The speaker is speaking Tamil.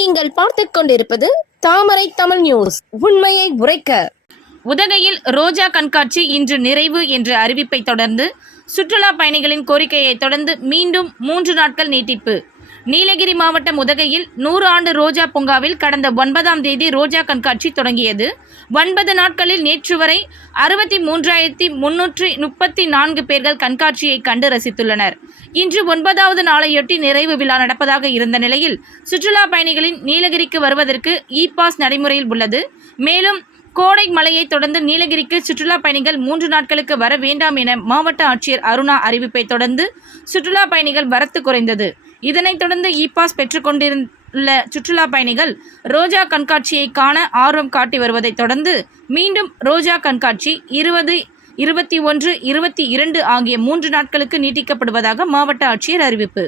நீங்கள் பார்த்து கொண்டிருப்பது தாமரை தமிழ் நியூஸ். உண்மையை உரைக்க. உதகையில் ரோஜா கண்காட்சி இன்று நிறைவு என்ற அறிவிப்பை தொடர்ந்து சுற்றுலா பயணிகளின் கோரிக்கையை தொடர்ந்து மீண்டும் மூன்று நாட்கள் நீட்டிப்பு. நீலகிரி மாவட்டம் உதகையில் நூறு ஆண்டு ரோஜா பூங்காவில் கடந்த ஒன்பதாம் தேதி ரோஜா கண்காட்சி தொடங்கியது. ஒன்பது நாட்களில் நேற்று வரை அறுபத்தி மூன்றாயிரத்தி முன்னூற்றி முப்பத்தி நான்கு பேர்கள் கண்காட்சியை கண்டு ரசித்துள்ளனர். இன்று ஒன்பதாவது நாளையொட்டி நிறைவு விழா நடப்பதாக இருந்த நிலையில் சுற்றுலா பயணிகளின் நீலகிரிக்கு வருவதற்கு இ பாஸ் நடைமுறையில் உள்ளது. மேலும் கோடை மலையை தொடர்ந்து நீலகிரிக்கு சுற்றுலா பயணிகள் மூன்று நாட்களுக்கு வர வேண்டாம் என மாவட்ட ஆட்சியர் அருணா அறிவிப்பை தொடர்ந்து சுற்றுலா பயணிகள் வரத்து குறைந்தது. இதனைத் தொடர்ந்து இ பாஸ் பெற்றுக்கொண்டிருந்த சுற்றுலா பயணிகள் ரோஜா கண்காட்சியை காண ஆர்வம் காட்டி வருவதைத் தொடர்ந்து மீண்டும் ரோஜா கண்காட்சி இருபது இருபத்தி ஒன்று இருபத்தி இரண்டு ஆகிய மூன்று நாட்களுக்கு நீட்டிக்கப்படுவதாக மாவட்ட ஆட்சியர் அறிவிப்பு.